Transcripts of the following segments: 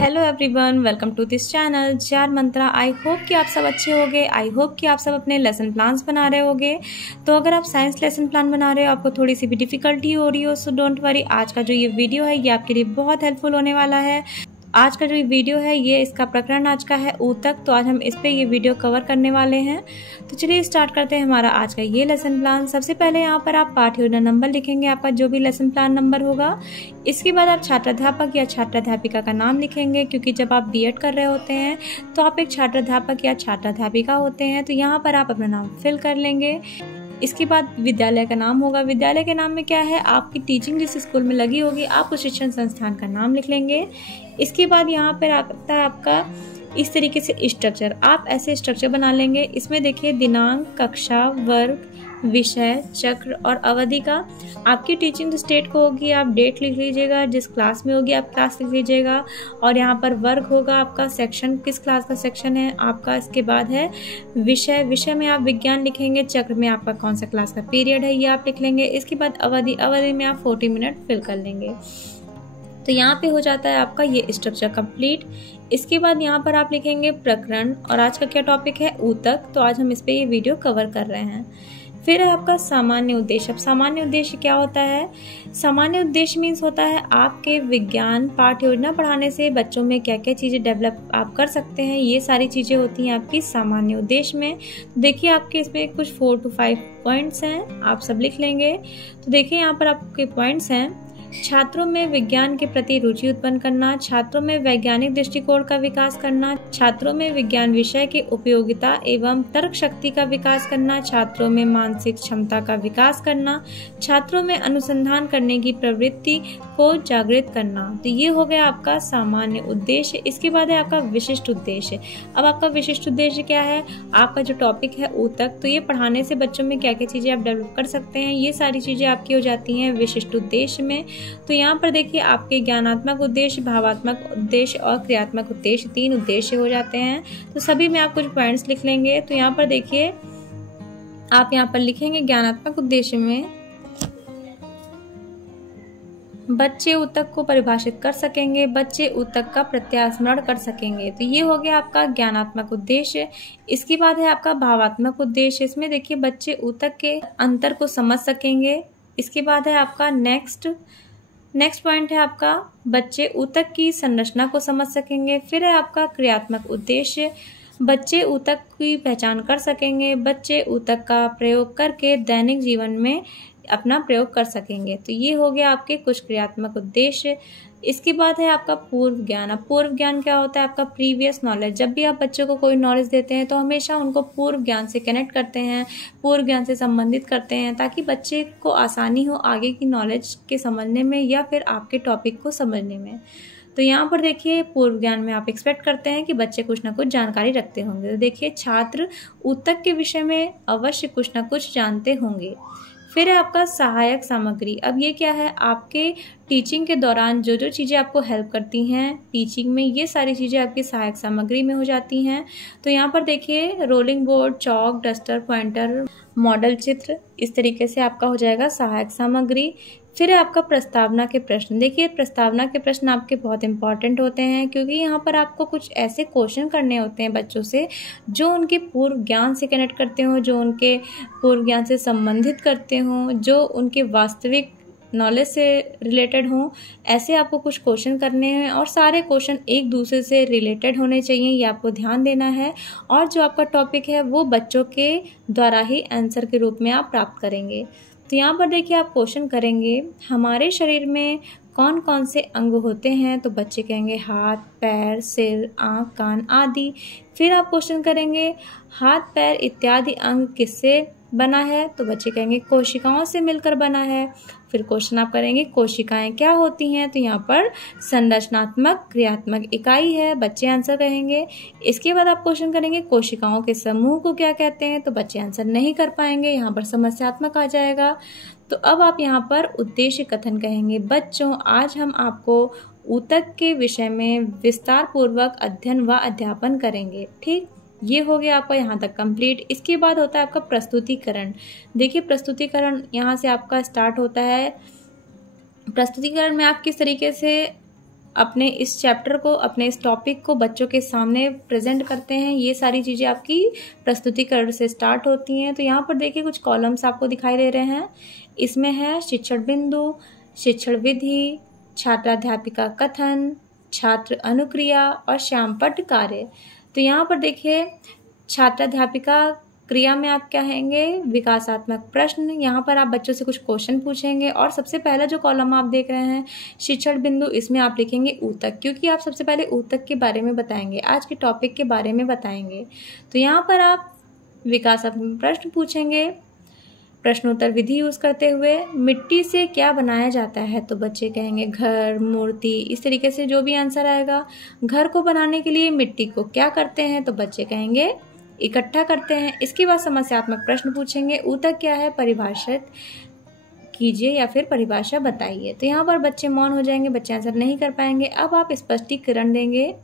Hello everyone, welcome to this channel जार मंत्रा। I hope कि आप सब अच्छे होंगे। आई होप कि आप सब अपने लेसन प्लान्स बना रहे होंगे। तो अगर आप साइंस लेसन प्लान बना रहे हो, आपको थोड़ी सी भी डिफिकल्टी हो रही हो, सो डोंट वरी। आज का जो ये वीडियो है ये आपके लिए बहुत हेल्पफुल होने वाला है। आज का जो वीडियो है ये इसका प्रकरण आज का है ऊतक। तो आज हम इस पे ये वीडियो कवर करने वाले हैं। तो चलिए स्टार्ट करते हैं हमारा आज का ये लेसन प्लान। सबसे पहले यहाँ पर आप पाठ योजना नंबर लिखेंगे, आपका जो भी लेसन प्लान नंबर होगा। इसके बाद आप छात्राध्यापक या छात्राध्यापिका का नाम लिखेंगे, क्योंकि जब आप बीएड कर रहे होते हैं तो आप एक छात्राध्यापक या छात्राध्यापिका होते हैं। तो यहाँ पर आप अपना नाम फिल कर लेंगे। इसके बाद विद्यालय का नाम होगा। विद्यालय के नाम में क्या है, आपकी टीचिंग जिस स्कूल में लगी होगी आप उस शिक्षण संस्थान का नाम लिख लेंगे। इसके बाद यहाँ पर आता है आपका इस तरीके से स्ट्रक्चर। आप ऐसे स्ट्रक्चर बना लेंगे। इसमें देखिए दिनांक, कक्षा, वर्ग, विषय, चक्र और अवधि का आपकी टीचिंग स्टेट को होगी, आप डेट लिख लीजिएगा। जिस क्लास में होगी आप क्लास लिख लीजिएगा। और यहाँ पर वर्ग होगा आपका, सेक्शन किस क्लास का सेक्शन है आपका। इसके बाद है विषय। विषय में आप विज्ञान लिखेंगे। चक्र में आपका कौन सा क्लास का पीरियड है ये आप लिख लेंगे। इसके बाद अवधि, अवधि में आप 40 मिनट फिल कर लेंगे। तो यहाँ पे हो जाता है आपका ये स्ट्रक्चर कंप्लीट। इसके बाद यहाँ पर आप लिखेंगे प्रकरण। और आज का क्या टॉपिक है, ऊतक। तो आज हम इस पे ये वीडियो कवर कर रहे हैं। फिर है आपका सामान्य उद्देश्य। अब सामान्य उद्देश्य क्या होता है, सामान्य उद्देश्य मीन्स होता है आपके विज्ञान पाठ्य योजना पढ़ाने से बच्चों में क्या क्या चीज़ें डेवलप आप कर सकते हैं, ये सारी चीज़ें होती हैं आपकी सामान्य उद्देश्य में। देखिए आपके इसमें कुछ 4 to 5 पॉइंट्स हैं, आप सब लिख लेंगे। तो देखिए यहाँ पर आपके पॉइंट्स हैं, छात्रों में विज्ञान के प्रति रुचि उत्पन्न करना, छात्रों में वैज्ञानिक दृष्टिकोण का विकास करना, छात्रों में विज्ञान विषय की उपयोगिता एवं तर्क शक्ति का विकास करना, छात्रों में मानसिक क्षमता का विकास करना, छात्रों में अनुसंधान करने की प्रवृत्ति को जागृत करना। तो ये हो गया आपका सामान्य उद्देश्य। इसके बाद है आपका विशिष्ट उद्देश्य। अब आपका विशिष्ट उद्देश्य क्या है, आपका जो टॉपिक है ऊतक, तो ये पढ़ाने से बच्चों में क्या क्या चीजें आप डेवलप कर सकते हैं, ये सारी चीजें आपकी हो जाती हैं विशिष्ट उद्देश्य में। तो यहाँ पर देखिए आपके ज्ञानात्मक उद्देश्य, भावात्मक उद्देश्य और क्रियात्मक उद्देश्य 3 उद्देश्य हो जाते हैं। तो सभी में आप कुछ पॉइंट्स लिख लेंगे। तो यहाँ पर देखिए आप यहाँ पर लिखेंगे ज्ञानात्मक उद्देश्य में बच्चे ऊतक को परिभाषित कर सकेंगे, बच्चे ऊतक का प्रत्यास्मरण कर सकेंगे। तो ये हो गया आपका ज्ञानात्मक उद्देश्य। इसके बाद है आपका भावात्मक उद्देश्य। इसमें देखिए बच्चे ऊतक के अंतर को समझ सकेंगे। इसके बाद है आपका नेक्स्ट पॉइंट है आपका बच्चे ऊतक की संरचना को समझ सकेंगे। फिर है आपका क्रियात्मक उद्देश्य, बच्चे ऊतक की पहचान कर सकेंगे, बच्चे ऊतक का प्रयोग करके दैनिक जीवन में अपना प्रयोग कर सकेंगे। तो ये हो गया आपके कुछ क्रियात्मक उद्देश्य। इसके बाद है आपका पूर्व ज्ञान। अब पूर्व ज्ञान क्या होता है, आपका प्रीवियस नॉलेज। जब भी आप बच्चों को कोई नॉलेज देते हैं तो हमेशा उनको पूर्व ज्ञान से कनेक्ट करते हैं, पूर्व ज्ञान से संबंधित करते हैं, ताकि बच्चे को आसानी हो आगे की नॉलेज के समझने में या फिर आपके टॉपिक को समझने में। तो यहाँ पर देखिए पूर्व ज्ञान में आप एक्सपेक्ट करते हैं कि बच्चे कुछ ना कुछ जानकारी रखते होंगे। तो देखिए छात्र ऊतक के विषय में अवश्य कुछ ना कुछ जानते होंगे। फिर है आपका सहायक सामग्री। अब ये क्या है, आपके टीचिंग के दौरान जो जो चीज़ें आपको हेल्प करती हैं टीचिंग में, ये सारी चीज़ें आपकी सहायक सामग्री में हो जाती हैं। तो यहाँ पर देखिए रोलिंग बोर्ड, चौक, डस्टर, पॉइंटर, मॉडल चित्र, इस तरीके से आपका हो जाएगा सहायक सामग्री। फिर है आपका प्रस्तावना के प्रश्न। देखिए प्रस्तावना के प्रश्न आपके बहुत इंपॉर्टेंट होते हैं, क्योंकि यहाँ पर आपको कुछ ऐसे क्वेश्चन करने होते हैं बच्चों से जो उनके पूर्व ज्ञान से कनेक्ट करते हों, जो उनके पूर्व ज्ञान से संबंधित करते हों, जो उनके वास्तविक नॉलेज से रिलेटेड हों। ऐसे आपको कुछ क्वेश्चन करने हैं और सारे क्वेश्चन एक दूसरे से रिलेटेड होने चाहिए, ये आपको ध्यान देना है। और जो आपका टॉपिक है वो बच्चों के द्वारा ही आंसर के रूप में आप प्राप्त करेंगे। तो यहाँ पर देखिए आप क्वेश्चन करेंगे, हमारे शरीर में कौन कौन से अंग होते हैं। तो बच्चे कहेंगे हाथ, पैर, सिर, आँख, कान आदि। फिर आप क्वेश्चन करेंगे हाथ, पैर इत्यादि अंग किससे बना है। तो बच्चे कहेंगे कोशिकाओं से मिलकर बना है। फिर क्वेश्चन आप करेंगे कोशिकाएं क्या होती हैं। तो यहाँ पर संरचनात्मक क्रियात्मक इकाई है, बच्चे आंसर कहेंगे। इसके बाद आप क्वेश्चन करेंगे कोशिकाओं के समूह को क्या कहते हैं। तो बच्चे आंसर नहीं कर पाएंगे, यहाँ पर समस्यात्मक आ जाएगा। तो अब आप यहाँ पर उद्देश्य कथन कहेंगे, बच्चों आज हम आपको ऊतक के विषय में विस्तार पूर्वक अध्ययन व अध्यापन करेंगे। ठीक, ये हो गया आपका यहाँ तक कंप्लीट। इसके बाद होता है आपका प्रस्तुतिकरण। देखिए प्रस्तुतिकरण यहाँ से आपका स्टार्ट होता है। प्रस्तुतिकरण में आप किस तरीके से अपने इस चैप्टर को, अपने इस टॉपिक को बच्चों के सामने प्रेजेंट करते हैं। ये सारी चीज़ें आपकी प्रस्तुतिकरण से स्टार्ट होती हैं। तो यहाँ पर देखिए कुछ कॉलम्स आपको दिखाई दे रहे हैं। इसमें है शिक्षण बिंदु, शिक्षण विधि, छात्राध्यापिका कथन, छात्र अनुक्रिया और श्यामपट्ट कार्य। तो यहाँ पर देखिए छात्राध्यापिका क्रिया में आप क्या कहेंगे, विकासात्मक प्रश्न। यहाँ पर आप बच्चों से कुछ क्वेश्चन पूछेंगे और सबसे पहला जो कॉलम आप देख रहे हैं शिक्षण बिंदु, इसमें आप लिखेंगे ऊतक, क्योंकि आप सबसे पहले ऊतक के बारे में बताएंगे, आज के टॉपिक के बारे में बताएंगे। तो यहाँ पर आप विकासात्मक प्रश्न पूछेंगे प्रश्नोत्तर विधि यूज करते हुए। मिट्टी से क्या बनाया जाता है, तो बच्चे कहेंगे घर, मूर्ति, इस तरीके से जो भी आंसर आएगा। घर को बनाने के लिए मिट्टी को क्या करते हैं, तो बच्चे कहेंगे इकट्ठा करते हैं। इसके बाद समस्यात्मक प्रश्न पूछेंगे, ऊतक क्या है, परिभाषित कीजिए या फिर परिभाषा बताइए। तो यहाँ पर बच्चे मौन हो जाएंगे, बच्चे आंसर नहीं कर पाएंगे। अब आप स्पष्टीकरण देंगे।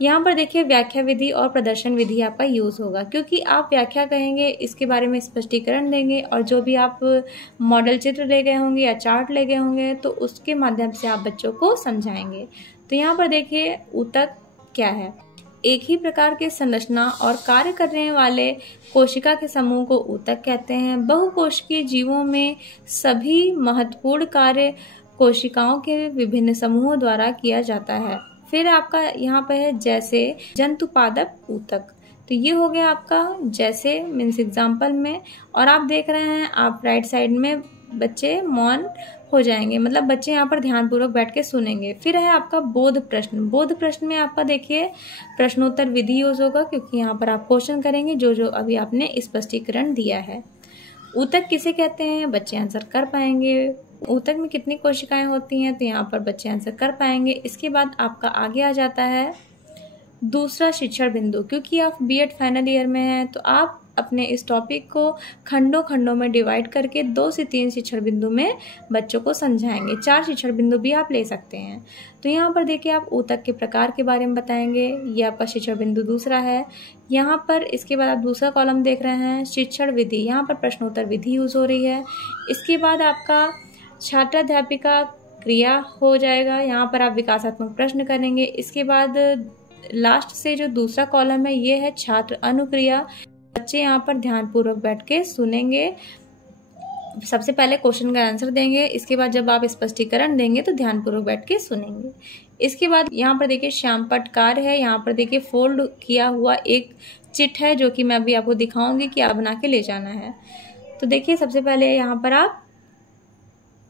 यहाँ पर देखिए व्याख्या विधि और प्रदर्शन विधि आपका यूज होगा, क्योंकि आप व्याख्या कहेंगे, इसके बारे में स्पष्टीकरण देंगे और जो भी आप मॉडल चित्र ले गए होंगे या चार्ट ले गए होंगे तो उसके माध्यम से आप बच्चों को समझाएंगे। तो यहाँ पर देखिए ऊतक क्या है, एक ही प्रकार के संरचना और कार्य करने वाले कोशिका के समूह को ऊतक कहते हैं। बहुकोशिकीय जीवों में सभी महत्वपूर्ण कार्य कोशिकाओं के विभिन्न समूहों द्वारा किया जाता है। फिर आपका यहाँ पे है जैसे जंतुपादप ऊतक। तो ये हो गया आपका जैसे मीन्स एग्जाम्पल में। और आप देख रहे हैं आप राइट साइड में बच्चे मौन हो जाएंगे, मतलब बच्चे यहाँ पर ध्यानपूर्वक बैठ के सुनेंगे। फिर है आपका बोध प्रश्न। बोध प्रश्न में आपका देखिए प्रश्नोत्तर विधि यूज होगा, क्योंकि यहाँ पर आप क्वेश्चन करेंगे जो जो अभी आपने स्पष्टीकरण दिया है। ऊतक किसे कहते हैं, बच्चे आंसर कर पाएंगे। ऊतक में कितनी कोशिकाएं होती हैं, तो यहाँ पर बच्चे आंसर कर पाएंगे। इसके बाद आपका आगे आ जाता है दूसरा शिक्षण बिंदु। क्योंकि आप बीएड फाइनल ईयर में हैं तो आप अपने इस टॉपिक को खंडों में डिवाइड करके 2 से 3 शिक्षण बिंदु में बच्चों को समझाएंगे। 4 शिक्षण बिंदु भी आप ले सकते हैं। तो यहाँ पर देखिए आप ऊतक के प्रकार के बारे में बताएंगे, ये आपका शिक्षण बिंदु दूसरा है। यहाँ पर इसके बाद आप दूसरा कॉलम देख रहे हैं शिक्षण विधि, यहाँ पर प्रश्नोत्तर विधि यूज हो रही है। इसके बाद आपका छात्राध्यापिका क्रिया हो जाएगा, यहाँ पर आप विकासात्मक प्रश्न करेंगे। इसके बाद लास्ट से जो दूसरा कॉलम है ये है छात्र अनुक्रिया। बच्चे यहाँ पर ध्यानपूर्वक बैठ के सुनेंगे, सबसे पहले क्वेश्चन का आंसर देंगे, इसके बाद जब आप स्पष्टीकरण देंगे तो ध्यानपूर्वक बैठ के सुनेंगे। इसके बाद यहाँ पर देखिए श्यामपट्ट कार्य है, यहाँ पर देखिए फोल्ड किया हुआ एक चिट है जो कि मैं अभी आपको दिखाऊंगी कि आप बना के ले जाना है। तो देखिए सबसे पहले यहाँ पर आप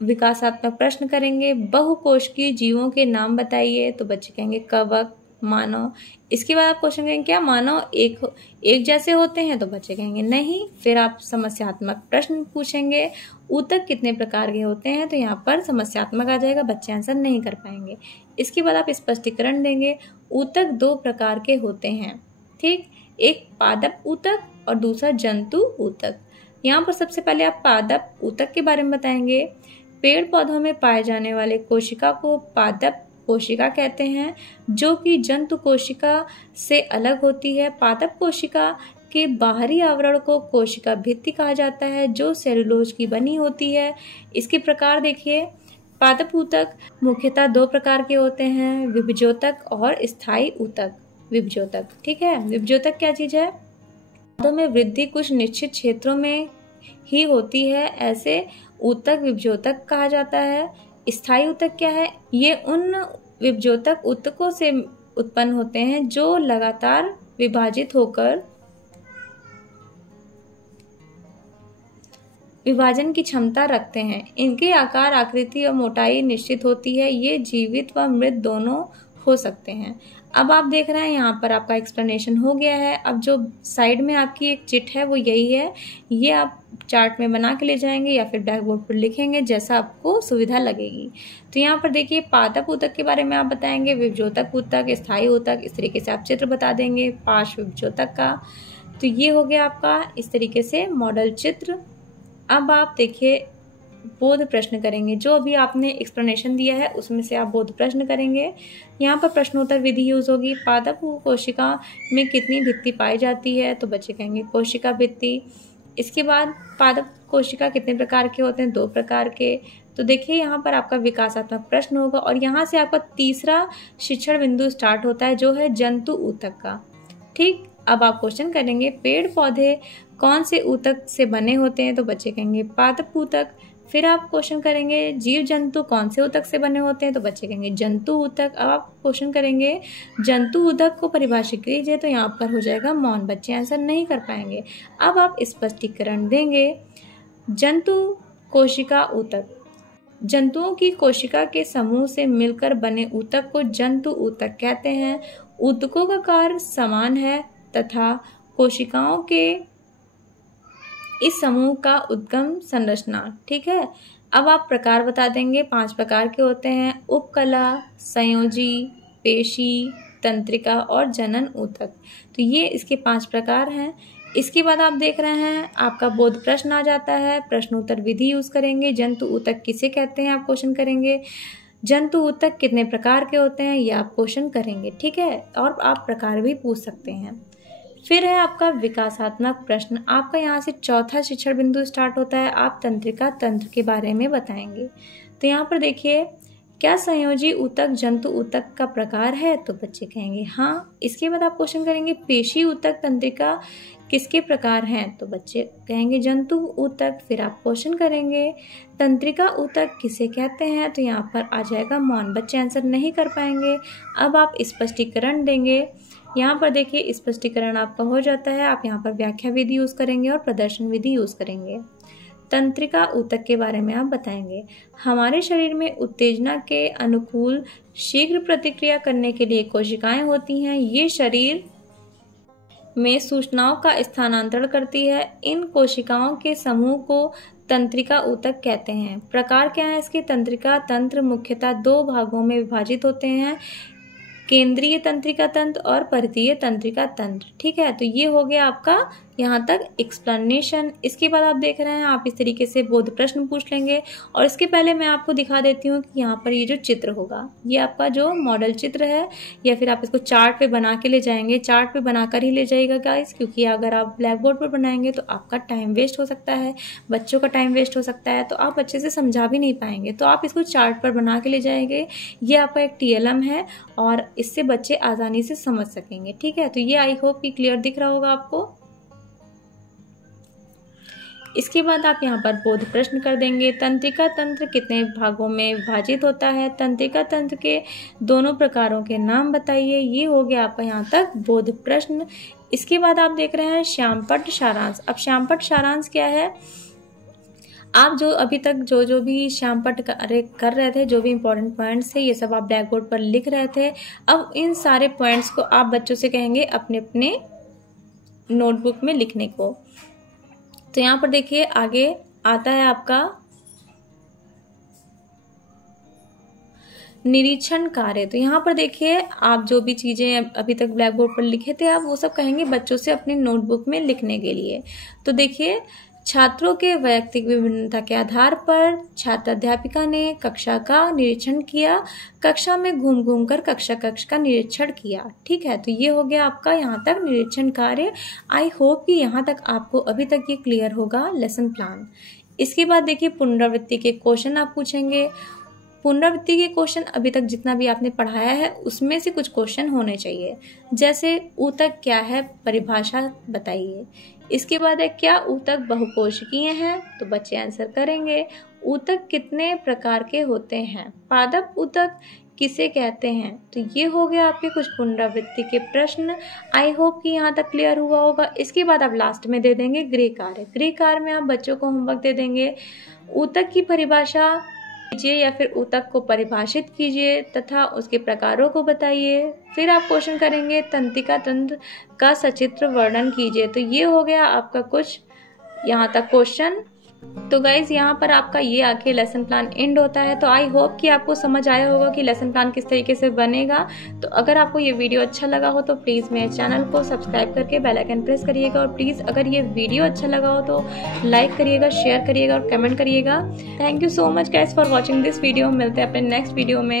विकासात्मक प्रश्न करेंगे, बहुकोशिकीय जीवों के नाम बताइए, तो बच्चे कहेंगे कवक, मानव। इसके बाद आप क्वेश्चन करेंगे क्या मानव एक जैसे होते हैं, तो बच्चे कहेंगे नहीं। फिर आप समस्यात्मक प्रश्न पूछेंगे, ऊतक कितने प्रकार के होते हैं, तो यहाँ पर समस्यात्मक आ जाएगा, बच्चे आंसर नहीं कर पाएंगे। इसके बाद आप स्पष्टीकरण देंगे, ऊतक 2 प्रकार के होते हैं, ठीक, एक पादप ऊतक और दूसरा जंतु ऊतक। यहाँ पर सबसे पहले आप पादप ऊतक के बारे में बताएंगे। पेड़ पौधों में पाए जाने वाले कोशिका को पादप कोशिका कहते हैं, जो कि जंतु कोशिका से अलग होती है। पादप कोशिका के बाहरी आवरण को कोशिका भित्ति कहा जाता है, जो सेलुलोज की बनी होती है। इसके प्रकार देखिए, पादप ऊतक मुख्यतः 2 प्रकार के होते हैं, विभजोतक और स्थायी ऊतक। विभजोतक, ठीक है, विभजोतक क्या चीज है, पौधों में वृद्धि कुछ निश्चित क्षेत्रों में ही होती है, ऐसे ऊतक विभजोतक कहा जाता है। स्थायी ऊतक क्या है, ये उन विभजोतक ऊतकों से उत्पन्न होते हैं जो लगातार विभाजित होकर विभाजन की क्षमता रखते हैं। इनके आकार, आकृति और मोटाई निश्चित होती है। ये जीवित व मृत दोनों हो सकते हैं। अब आप देख रहे हैं यहाँ पर आपका एक्सप्लेनेशन हो गया है। अब जो साइड में आपकी एक चिट है वो यही है, ये आप चार्ट में बना के ले जाएंगे या फिर ब्लैक बोर्ड पर लिखेंगे, जैसा आपको सुविधा लगेगी। तो यहाँ पर देखिए पादप ऊतक के बारे में आप बताएंगे, विभजोतक ऊतक, स्थायी ऊतक, इस तरीके से आप चित्र बता देंगे पार्श्व विभजोतक का। तो ये हो गया आपका इस तरीके से मॉडल चित्र। अब आप देखिए बोध प्रश्न करेंगे, जो अभी आपने एक्सप्लेनेशन दिया है उसमें से आप बोध प्रश्न करेंगे। यहाँ पर प्रश्नोत्तर विधि यूज होगी। पादप कोशिका में कितनी भित्ति पाई जाती है, तो बच्चे कहेंगे कोशिका भित्ति। इसके बाद पादप कोशिका कितने प्रकार के होते हैं, 2 प्रकार के, तो देखिए यहाँ पर आपका विकासात्मक प्रश्न होगा और यहाँ से आपका तीसरा शिक्षण बिंदु स्टार्ट होता है जो है जंतु ऊतक का। ठीक, अब आप क्वेश्चन करेंगे पेड़ पौधे कौन से ऊतक से बने होते हैं, तो बच्चे कहेंगे पादप ऊतक। फिर आप क्वेश्चन करेंगे जीव जंतु कौन से ऊतक से बने होते हैं, तो बच्चे कहेंगे जंतु ऊतक। अब आप क्वेश्चन करेंगे जंतु ऊतक को परिभाषित कीजिए, तो यहाँ पर हो जाएगा मौन, बच्चे आंसर नहीं कर पाएंगे। अब आप स्पष्टीकरण देंगे जंतु कोशिका ऊतक, जंतुओं की कोशिका के समूह से मिलकर बने ऊतक को जंतु ऊतक कहते हैं। ऊतकों का कार्य समान है तथा कोशिकाओं के इस समूह का उद्गम संरचना। ठीक है, अब आप प्रकार बता देंगे, 5 प्रकार के होते हैं, उपकला, संयोजी, पेशी, तंत्रिका और जनन ऊतक। तो ये इसके 5 प्रकार हैं। इसके बाद आप देख रहे हैं आपका बोध प्रश्न आ जाता है, प्रश्नोत्तर विधि यूज करेंगे। जंतु ऊतक किसे कहते हैं आप क्वेश्चन करेंगे, जंतु ऊतक कितने प्रकार के होते हैं ये आप क्वेश्चन करेंगे। ठीक है, और आप प्रकार भी पूछ सकते हैं। फिर है आपका विकासात्मक प्रश्न, आपका यहाँ से चौथा शिक्षण बिंदु स्टार्ट होता है, आप तंत्रिका तंत्र के बारे में बताएंगे। तो यहाँ पर देखिए क्या संयोजी ऊतक जंतु ऊतक का प्रकार है, तो बच्चे कहेंगे हाँ। इसके बाद आप क्वेश्चन करेंगे पेशी ऊतक तंत्रिका किसके प्रकार हैं, तो बच्चे कहेंगे जंतु ऊतक। फिर आप क्वेश्चन करेंगे तंत्रिका ऊतक किसे कहते हैं, तो यहाँ पर आ जाएगा मौन, बच्चे आंसर नहीं कर पाएंगे। अब आप स्पष्टीकरण देंगे, यहाँ पर देखिए स्पष्टीकरण आपका हो जाता है, आप यहाँ पर व्याख्या विधि यूज करेंगे और प्रदर्शन विधि यूज करेंगे। तंत्रिका ऊतक के बारे में आप बताएंगे हमारे शरीर में उत्तेजना के अनुकूल शीघ्र प्रतिक्रिया करने के लिए कोशिकाएं होती हैं, ये शरीर में सूचनाओं का स्थानांतरण करती है। इन कोशिकाओं के समूह को तंत्रिका ऊतक कहते हैं। प्रकार क्या है इसके, तंत्रिका तंत्र मुख्यतः 2 भागों में विभाजित होते हैं, केंद्रीय तंत्रिका तंत्र और परिधीय तंत्रिका तंत्र। ठीक है, तो ये हो गया आपका यहाँ तक एक्सप्लेनेशन। इसके बाद आप देख रहे हैं आप इस तरीके से बोध प्रश्न पूछ लेंगे। और इसके पहले मैं आपको दिखा देती हूँ कि यहाँ पर ये जो चित्र होगा ये आपका जो मॉडल चित्र है, या फिर आप इसको चार्ट पे बना के ले जाएंगे। चार्ट पे बनाकर ही ले जाइएगा गाइस, क्योंकि अगर आप ब्लैक बोर्ड पर बनाएंगे तो आपका टाइम वेस्ट हो सकता है, बच्चों का टाइम वेस्ट हो सकता है, तो आप अच्छे से समझा भी नहीं पाएंगे। तो आप इसको चार्ट पर बना के ले जाएंगे। ये आपका एक TLM है और इससे बच्चे आसानी से समझ सकेंगे। ठीक है, तो ये आई होप कि क्लियर दिख रहा होगा आपको। इसके बाद आप यहाँ पर बोध प्रश्न कर देंगे तंत्रिका तंत्र कितने भागों में विभाजित होता है, तंत्रिका तंत्र के दोनों प्रकारों के नाम बताइए। ये हो गया आपका यहाँ तक बोध प्रश्न। इसके बाद आप देख रहे हैं श्यामपट्ट सारांश। अब श्यामपट्ट सारांश क्या है, आप जो अभी तक जो भी श्यामपट्ट कर रहे थे, जो भी इंपॉर्टेंट पॉइंट्स थे ये सब आप ब्लैक बोर्ड पर लिख रहे थे। अब इन सारे पॉइंट्स को आप बच्चों से कहेंगे अपने अपने नोटबुक में लिखने को। तो यहाँ पर देखिए आगे आता है आपका निरीक्षण कार्य। तो यहाँ पर देखिए आप जो भी चीजें अभी तक ब्लैक बोर्ड पर लिखे थे आप वो सब कहेंगे बच्चों से अपनी नोटबुक में लिखने के लिए। तो देखिए छात्रों के वैयक्तिक विभिन्नता के आधार पर छात्र अध्यापिका ने कक्षा का निरीक्षण किया, कक्षा में घूम घूम कर कक्षा का निरीक्षण किया। ठीक है, तो ये हो गया आपका यहाँ तक निरीक्षण कार्य। आई होप कि यहाँ तक आपको अभी तक ये क्लियर होगा लेसन प्लान। इसके बाद देखिए पुनरावृत्ति के क्वेश्चन आप पूछेंगे। पुनरावृत्ति के क्वेश्चन अभी तक जितना भी आपने पढ़ाया है उसमें से कुछ क्वेश्चन होने चाहिए, जैसे ऊतक क्या है परिभाषा बताइए। इसके बाद है क्या ऊतक बहुकोशिकीय हैं, तो बच्चे आंसर करेंगे। ऊतक कितने प्रकार के होते हैं, पादप ऊतक किसे कहते हैं। तो ये हो गया आपके कुछ पुनरावृत्ति के प्रश्न। आई होप कि यहाँ तक क्लियर हुआ होगा। इसके बाद आप लास्ट में दे देंगे गृह कार्य। गृह कार्य में आप बच्चों को होमवर्क दे देंगे, ऊतक की परिभाषा कीजिए या फिर ऊतक को परिभाषित कीजिए तथा उसके प्रकारों को बताइए। फिर आप क्वेश्चन करेंगे तंत्रिका तंत्र का सचित्र वर्णन कीजिए। तो ये हो गया आपका कुछ यहाँ तक क्वेश्चन। तो गाइज यहाँ पर आपका ये आके लेसन प्लान एंड होता है। तो आई होप कि आपको समझ आया होगा कि लेसन प्लान किस तरीके से बनेगा। तो अगर आपको ये वीडियो अच्छा लगा हो तो प्लीज़ मेरे चैनल को सब्सक्राइब करके बेल आइकन प्रेस करिएगा। और प्लीज़ अगर ये वीडियो अच्छा लगा हो तो लाइक करिएगा, शेयर करिएगा और कमेंट करिएगा। Thank you so much guys for watching this video. मिलते हैं अपने नेक्स्ट वीडियो में।